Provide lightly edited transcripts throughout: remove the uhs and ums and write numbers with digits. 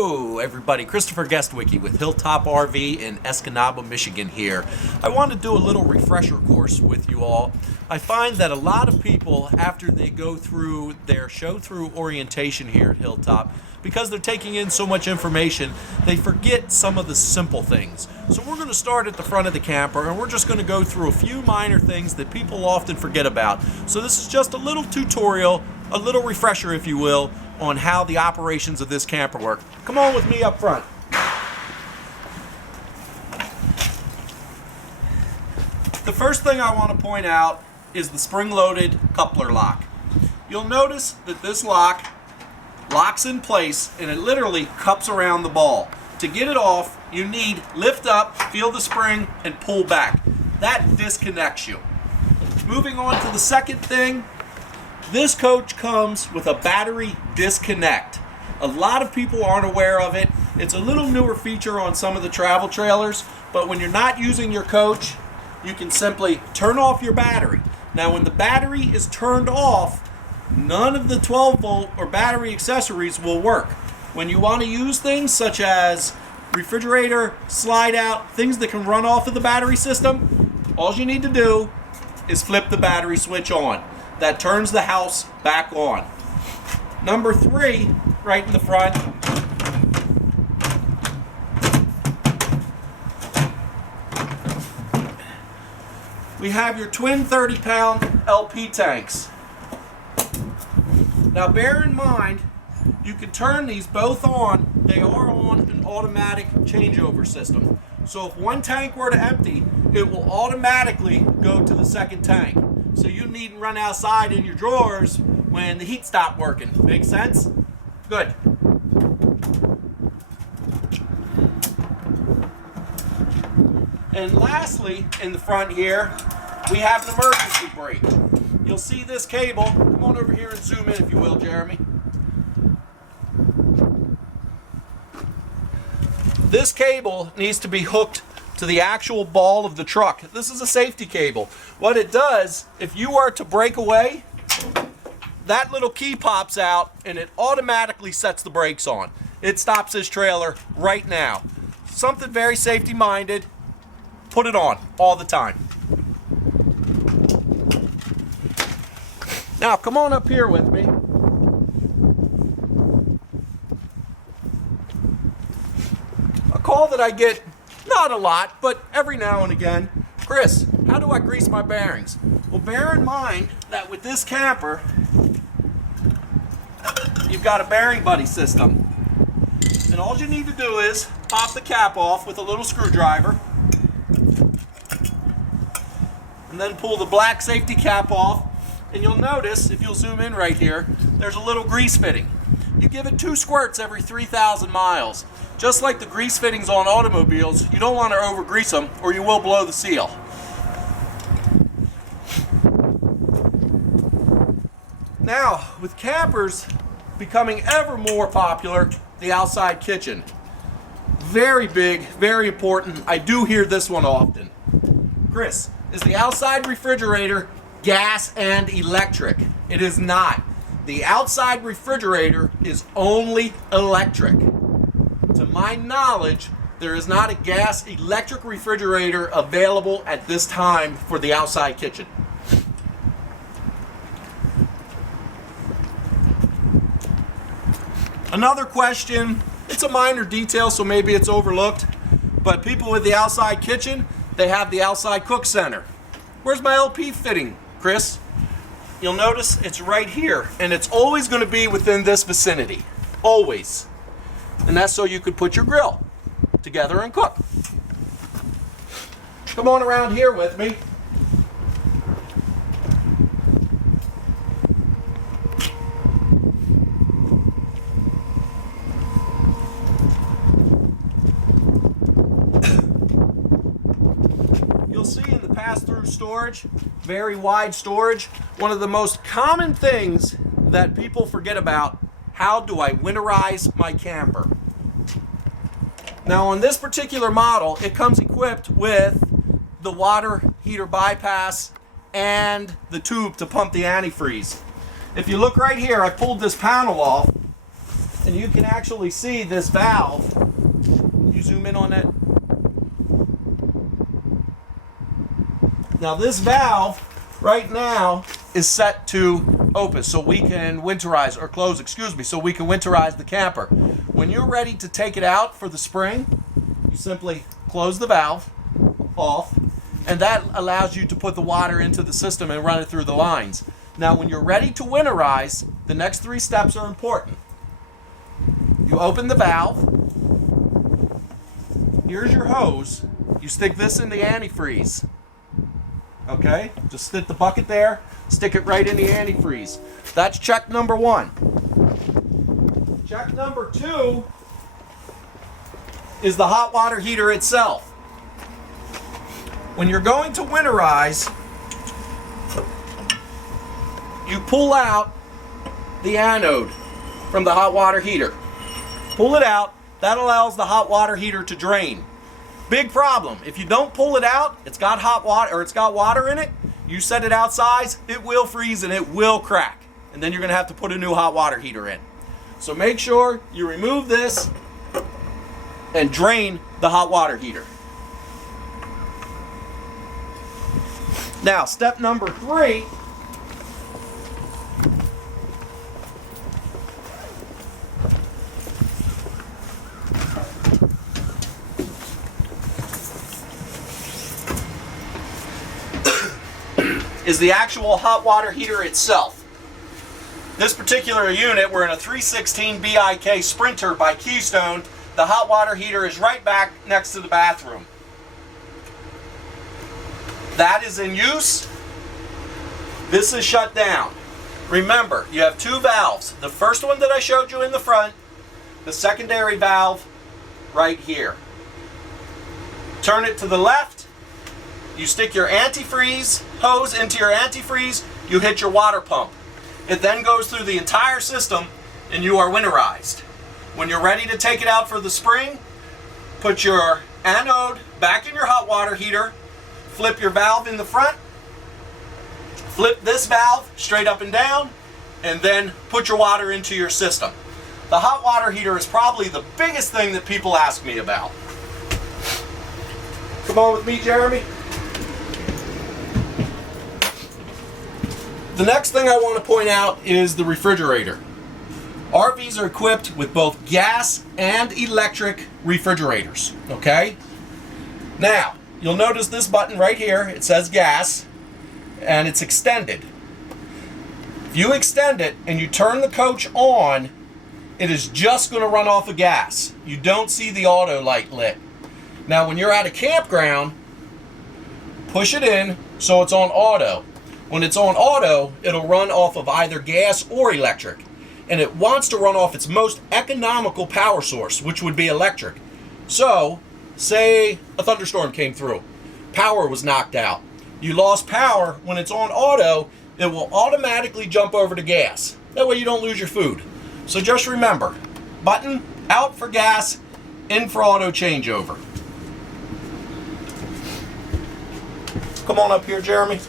Hello everybody, Christopher Guestwicki with Hilltop RV in Escanaba, Michigan here. I want to do a little refresher course with you all. I find that a lot of people, after they go through their show-through orientation here at Hilltop, because they're taking in so much information, they forget some of the simple things. So we're going to start at the front of the camper and we're just going to go through a few minor things that people often forget about. So this is just a little tutorial, a little refresher if you will, on how the operations of this camper work. Come on with me up front. The first thing I want to point out is the spring-loaded coupler lock. You'll notice that this lock locks in place and it literally cups around the ball. To get it off, you need lift up, feel the spring, and pull back. That disconnects you. Moving on to the second thing, this coach comes with a battery disconnect. A lot of people aren't aware of it. It's a little newer feature on some of the travel trailers, but when you're not using your coach, you can simply turn off your battery. Now when the battery is turned off, none of the 12 volt or battery accessories will work. When you want to use things such as refrigerator, slide out, things that can run off of the battery system, all you need to do is flip the battery switch on. That turns the house back on. Number 3, right in the front, we have your twin 30-pound LP tanks. Now bear in mind, you can turn these both on. They are on an automatic changeover system. So if one tank were to empty, it will automatically go to the second tank. So you needn't run outside in your drawers when the heat stopped working. Make sense? Good. And lastly, in the front here, we have an emergency brake. You'll see this cable. Come on over here and zoom in if you will, Jeremy. This cable needs to be hooked to the actual ball of the truck. This is a safety cable. What it does, if you are to break away, that little key pops out and it automatically sets the brakes on. It stops this trailer right now. Something very safety minded. Put it on all the time. Now come on up here with me. A call that I get, not a lot, but every now and again, Chris, how do I grease my bearings? Well, bear in mind that with this camper, you've got a bearing buddy system. And all you need to do is pop the cap off with a little screwdriver, and then pull the black safety cap off, and you'll notice, if you'll zoom in right here, there's a little grease fitting. You give it 2 squirts every 3,000 miles. Just like the grease fittings on automobiles, you don't want to over grease them or you will blow the seal. Now, with campers becoming ever more popular, the outside kitchen. Very big, very important. I do hear this one often. Chris, is the outside refrigerator gas and electric? It is not. The outside refrigerator is only electric. To my knowledge, there is not a gas electric refrigerator available at this time for the outside kitchen. Another question, it's a minor detail so maybe it's overlooked, but people with the outside kitchen, they have the outside cook center. Where's my LP fitting, Chris? You'll notice it's right here, and it's always going to be within this vicinity. Always. And that's so you could put your grill together and cook. Come on around here with me. You'll see in the pass-through storage, very wide storage, one of the most common things that people forget about: how do I winterize my camper? Now on this particular model, it comes equipped with the water heater bypass and the tube to pump the antifreeze. If you look right here, I pulled this panel off And you can actually see this valve. Can you zoom in on that? Now this valve right now is set to open so we can winterize, or close, excuse me, so we can winterize the camper. When you're ready to take it out for the spring, you simply close the valve off, and that allows you to put the water into the system and run it through the lines. Now when you're ready to winterize, the next 3 steps are important. You open the valve. Here's your hose. You stick this in the antifreeze. Okay? Just stick the bucket there, stick it right in the antifreeze. That's check number 1. Check number 2 is the hot water heater itself. When you're going to winterize, you pull out the anode from the hot water heater. Pull it out. That allows the hot water heater to drain. Big problem. If you don't pull it out, it's got hot water, or it's got water in it. You set it outside, it will freeze and it will crack. And then you're going to have to put a new hot water heater in. So make sure you remove this and drain the hot water heater. Now, step number 3. Is the actual hot water heater itself. This particular unit, we're in a 316 BIK Sprinter by Keystone. The hot water heater is right back next to the bathroom. That is in use. This is shut down. Remember, you have 2 valves. The first one that I showed you in the front, the secondary valve right here. Turn it to the left. You stick your antifreeze hose into your antifreeze, you hit your water pump. It then goes through the entire system and you are winterized. When you're ready to take it out for the spring, put your anode back in your hot water heater, flip your valve in the front, flip this valve straight up and down, and then put your water into your system. The hot water heater is probably the biggest thing that people ask me about. Come on with me, Jeremy. The next thing I want to point out is the refrigerator. RVs are equipped with both gas and electric refrigerators, okay? Now, you'll notice this button right here, it says gas, and it's extended. If you extend it and you turn the coach on, it is just going to run off of gas. You don't see the auto light lit. Now, when you're at a campground, push it in so it's on auto. When it's on auto, it'll run off of either gas or electric. And it wants to run off its most economical power source, which would be electric. So, say a thunderstorm came through. Power was knocked out. You lost power. When it's on auto, it will automatically jump over to gas. That way you don't lose your food. So just remember, button out for gas, in for auto changeover. Come on up here, Jeremy.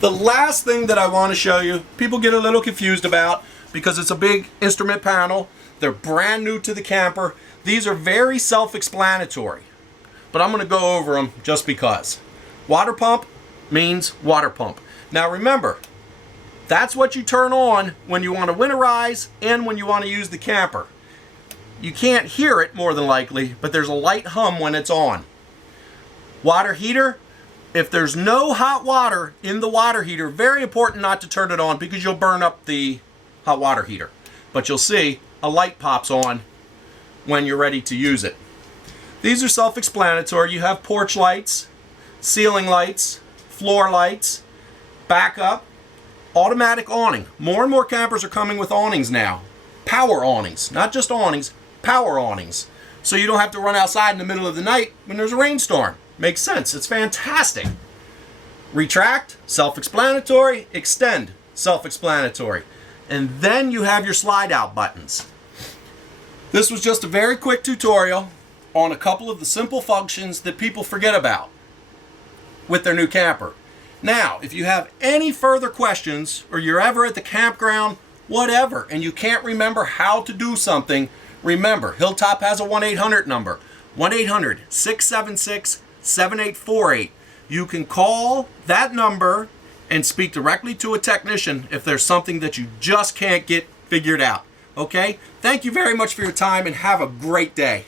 The last thing that I want to show you, people get a little confused about because it's a big instrument panel. They're brand new to the camper. These are very self-explanatory, but I'm going to go over them just because. Water pump means water pump. Now remember, that's what you turn on when you want to winterize and when you want to use the camper. You can't hear it more than likely, but there's a light hum when it's on. Water heater. If there's no hot water in the water heater, very important not to turn it on because you'll burn up the hot water heater. But you'll see a light pops on when you're ready to use it. These are self-explanatory. You have porch lights, ceiling lights, floor lights, backup, automatic awning. More and more campers are coming with awnings now. Power awnings, not just awnings, power awnings. So you don't have to run outside in the middle of the night when there's a rainstorm. Makes sense. It's fantastic. Retract, self-explanatory. Extend, self-explanatory. And then you have your slide out buttons. This was just a very quick tutorial on a couple of the simple functions that people forget about with their new camper. Now, if you have any further questions or you're ever at the campground whatever, and you can't remember how to do something, remember, Hilltop has a 1-800 number, 1-800-676-7848. You can call that number and speak directly to a technician if there's something that you just can't get figured out. Okay? Thank you very much for your time and have a great day.